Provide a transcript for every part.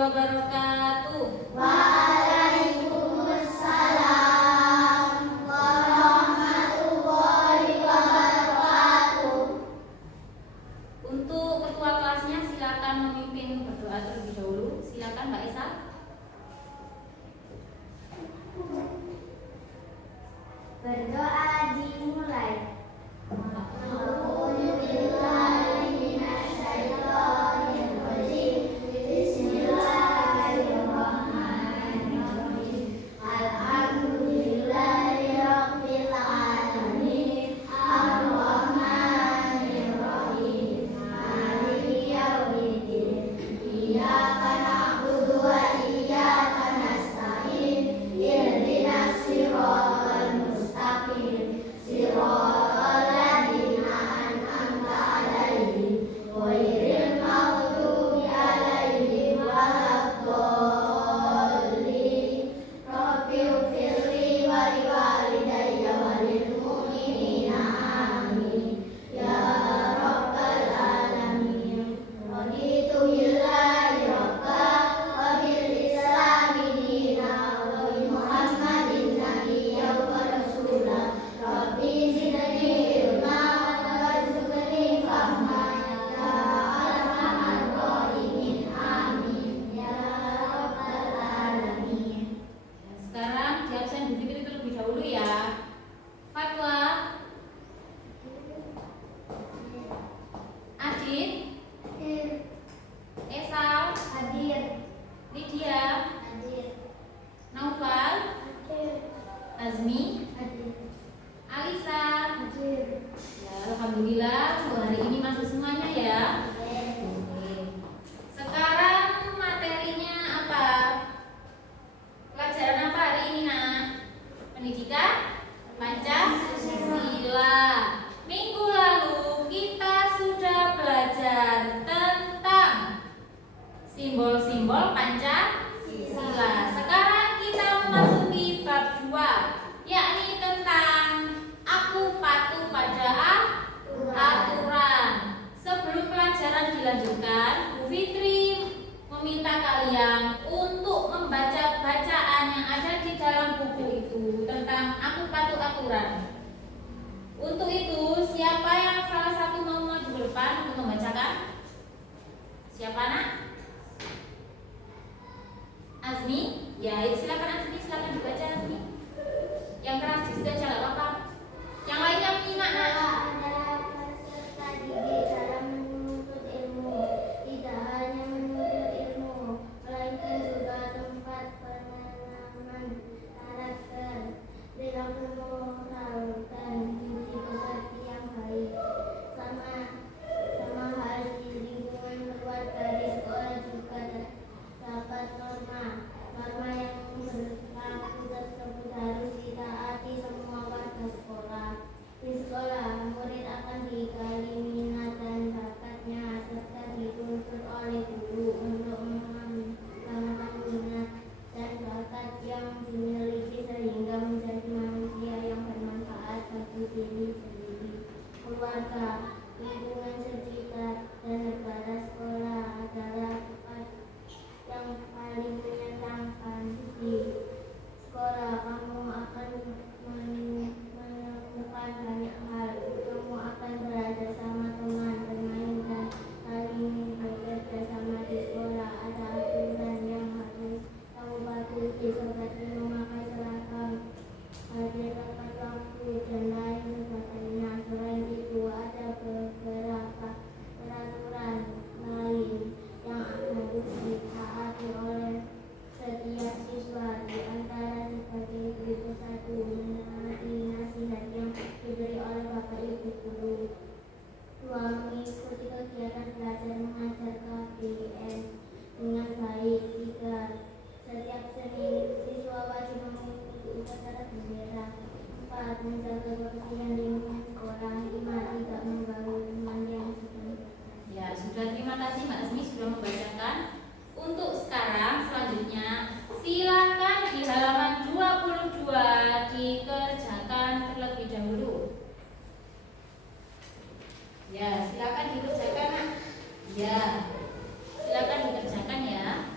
wabarakatuh. Waalaikumsalam warahmatullahi wabarakatuh. Untuk ketua kelasnya silakan memimpin berdoa terlebih dahulu. Silakan Mbak Esa. Berdoa dimulai. Azmi, Alisa, ya, alhamdulillah untuk hari ini masuk semuanya ya. Sekarang materinya apa? Pelajaran apa hari ini nak? Pendidikan Pancasila. Minggu lalu kita sudah belajar tentang simbol-simbol Pancasila. Sekarang kita memasuki bab 2, yakni tentang aku patuh pada aturan. Sebelum pelajaran dilanjutkan, Bu Fitri meminta kalian untuk membaca bacaan yang ada di dalam buku itu tentang aku patuh aturan. Untuk itu, siapa yang salah satu mau maju ke depan untuk membacakan? Siapa nak? Azmi? Ya, silakan Azmi, silakan dibaca Azmi. Yang keras juga jangan apa-apa. Yang lainnya menyimak nak. Adalah peserta didik dalam menuntut ilmu, tidak hanya menuntut ilmu, melainkan juga tempat penanaman karakter, perilaku moral dan budi pekerti yang baik. Sama hal di lingkungan keluarga, di sekolah juga terdapat norma yang berlaku tersebut harus ditaati semua warga sekolah. Di sekolah, murid akan digali minat dan bakatnya serta dituntut oleh guru untuk mengembangkan minat dan bakat yang dimiliki sehingga menjadi manusia yang bermanfaat bagi diri sendiri, keluarga, lingkungan sekitar, dan negara. Sekolah adalah tempat yang paling menyenangkan. Di sekolah kamu akan menemukan banyak hal. Kamu akan belajar sama teman, bermain, dan saling bekerja sama. Di sekolah ada aturan yang harus kamu patuhi seperti memakai seragam, hadir tepat waktu, dan lain sebagainya. Selain itu ada beberapa peraturan lain yang harus ditaati oleh setiap siswa, di antara sebagai berikut: 1. Menaati nasihat yang diberi oleh Bapak Ibu guru. 2. Mengikuti kegiatan belajar mengajar KBM dengan baik. 3. Setiap Senin siswa wajib mengikuti upacara bendera. 4. Menjaga kebersihan lingkungan sekolah. 5. Tidak mengganggu teman yang sedang belajar. Ya, sudah, terima kasih Mbak Azmi sudah membacakan. Untuk sekarang selanjutnya silakan di halaman 22 dikerjakan terlebih dahulu. Ya, silakan dikerjakan nak. Ya, silakan dikerjakan ya.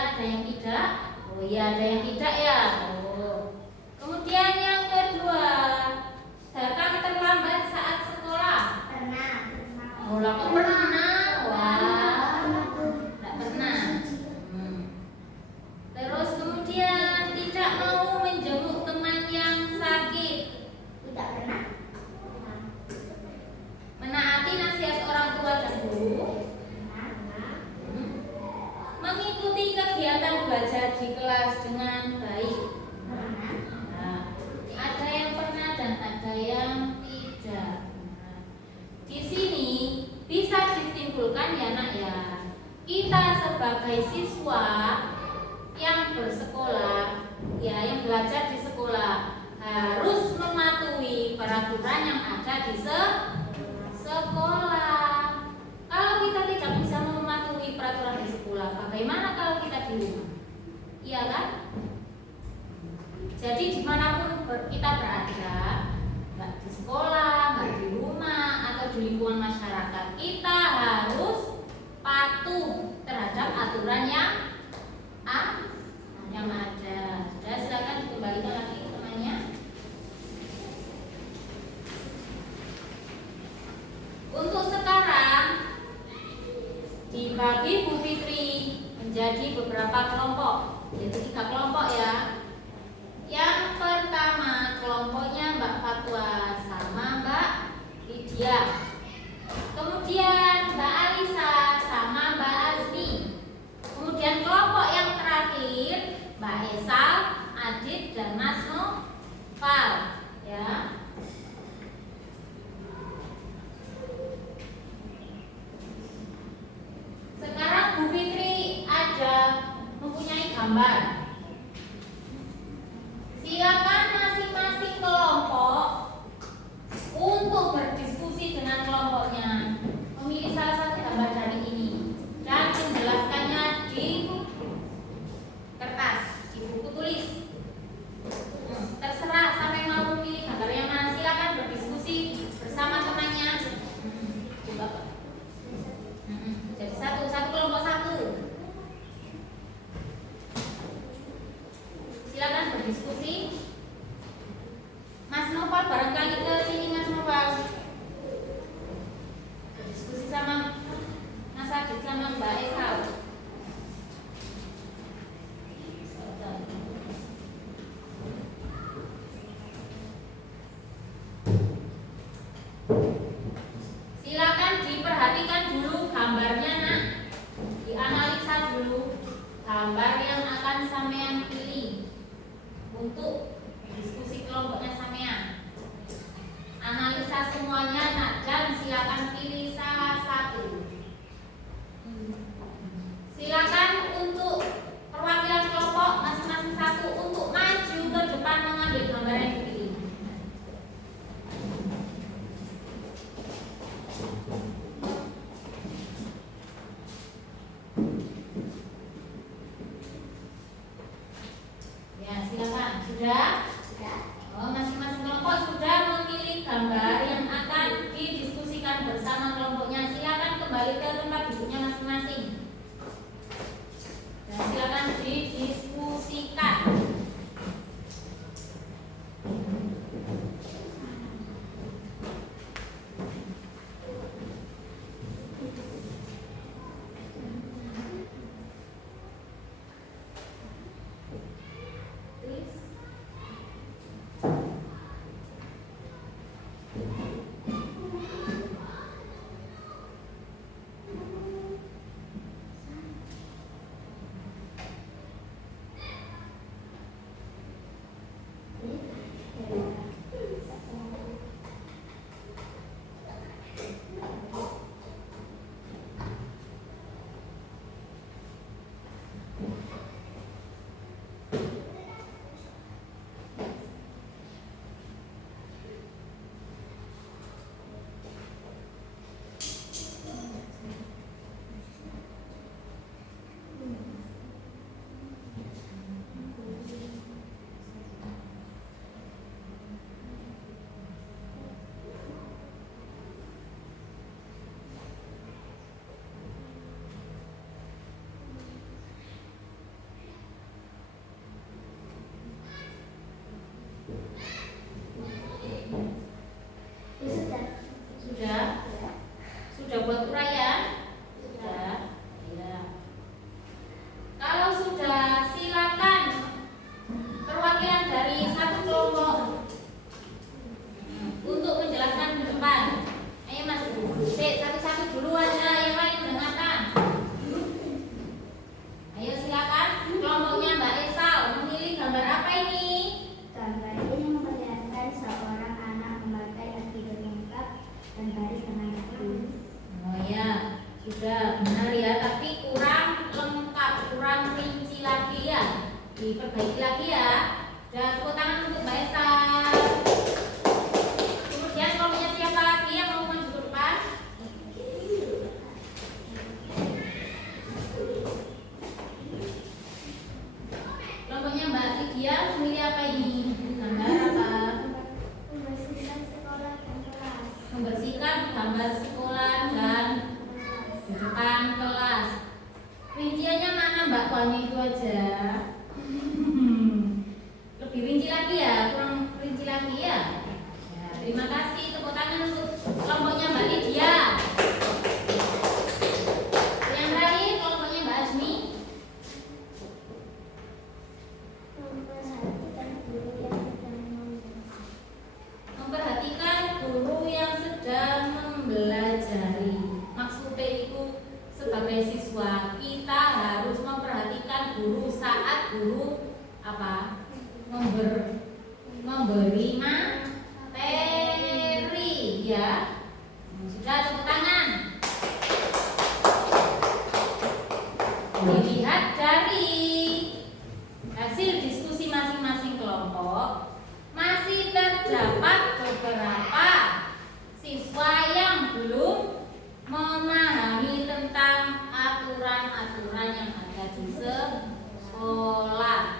ada yang tidak? Oh iya, ada yang tidak ya. Oh. Kemudian yang kedua, datang terlambat saat sekolah. Pernah. Oh, lah kok pernah? Wah, tidak pernah. Terus kemudian tidak mau menjenguk teman yang sakit. Tidak pernah. Menaati nasihat orang tua dan guru. Mengikuti kegiatan belajar di kelas dengan baik. Nah, ada yang pernah dan ada yang tidak. Nah, di sini bisa disimpulkan ya nak ya, kita sebagai siswa yang bersekolah, ya yang belajar di sekolah harus mematuhi peraturan yang ada di sekolah. Kalau kita tidak bisa mematuhi peraturan di sekolah, bagaimana kalau kita di rumah? Iya kan? Jadi dimanapun kita berada, nggak di sekolah, nggak di rumah, atau di lingkungan masyarakat, kita harus patuh terhadap aturan yang ada. Sudah, silakan dikembalikan lagi temannya. Untuk sekarang dibagi Bu Fitri menjadi beberapa kelompok, yaitu 3 kelompok ya. Yang pertama kelompoknya Mbak Fatwa sama Mbak Lydia. Kemudian Mbak Alisa sama Mbak Azmi. Kemudian kelompok yang terakhir Mbak Esal, Adit dan Mas Noval ya. Sekarang Bu Fitri ada mempunyai gambar. Silakan masing-masing kelompok untuk berdiskusi dengan kelompoknya, memilih salah satu gambar dari ini dan menjelaskannya di kertas, di buku tulis. Terserah sampai mau memilih gambar yang mana, silakan berdiskusi bersama temannya. Coba Pak. Jadi satu kelompok satu. Silakan berdiskusi. Mas Noval barangkali ke sini Mas Noval. Berdiskusi sama Mas Adit sama Mbak Esal. Silakan diperhatikan dulu gambarnya nak. Dianalisa dulu gambar yang akan sampean pilih untuk diskusi kelompoknya sampean. Analisa semuanya nak dan silakan pilih salah satu. Silakan untuk perwakilan kelompok masing-masing satu untuk maju ke depan mengambil gambar yang dipilih. Ya, silakan. Sudah? Oh, masing-masing kelompok sudah memilih gambar yang akan didiskusikan bersama kelompoknya. Silakan kembali Diperbaiki lagi ya. Dan tepuk tangan untuk Mbak Esa. Kemudian kelompoknya siapa lagi yang mau maju ke depan? Kelompoknya Mbak Lydia memilih apa ini? Gambar apa? Membersihkan sekolah dan kelas. Membersihkan gambar sekolah dan di depan kelas. Rinciannya mana Mbak? Hanya itu aja. Lebih rinci lagi ya, kurang rinci lagi ya. Ya, terima kasih, tepuk tangan untuk kelompoknya Mbak Lydia. Yang terakhir kelompoknya Mbak Azmi. Memperhatikan guru yang sedang Mempelajari. Maksudnya itu sebagai siswa kita harus memperhatikan guru saat guru apa? Memberi materi ya. Sudah, tepuk tangan. Dilihat dari hasil diskusi masing-masing kelompok, masih terdapat beberapa siswa yang belum memahami tentang aturan-aturan yang ada di sekolah.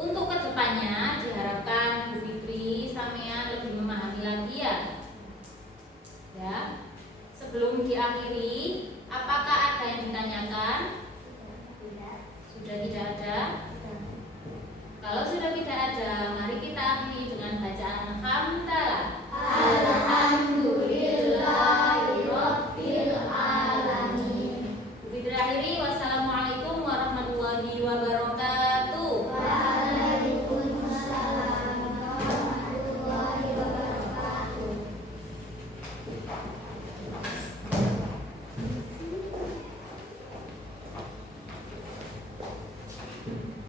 Untuk kedepannya diharapkan Bu Fitri sampean lebih memahami lagi ya. Ya. Sebelum diakhiri, apakah ada yang ditanyakan? Sudah tidak ada? Kalau sudah tidak ada, mari kita akhiri dengan bacaan hamdalah. Alhamdulillahirabbil alamin. Bu Fitri akhiri, wassalamualaikum warahmatullahi wabarakatuh.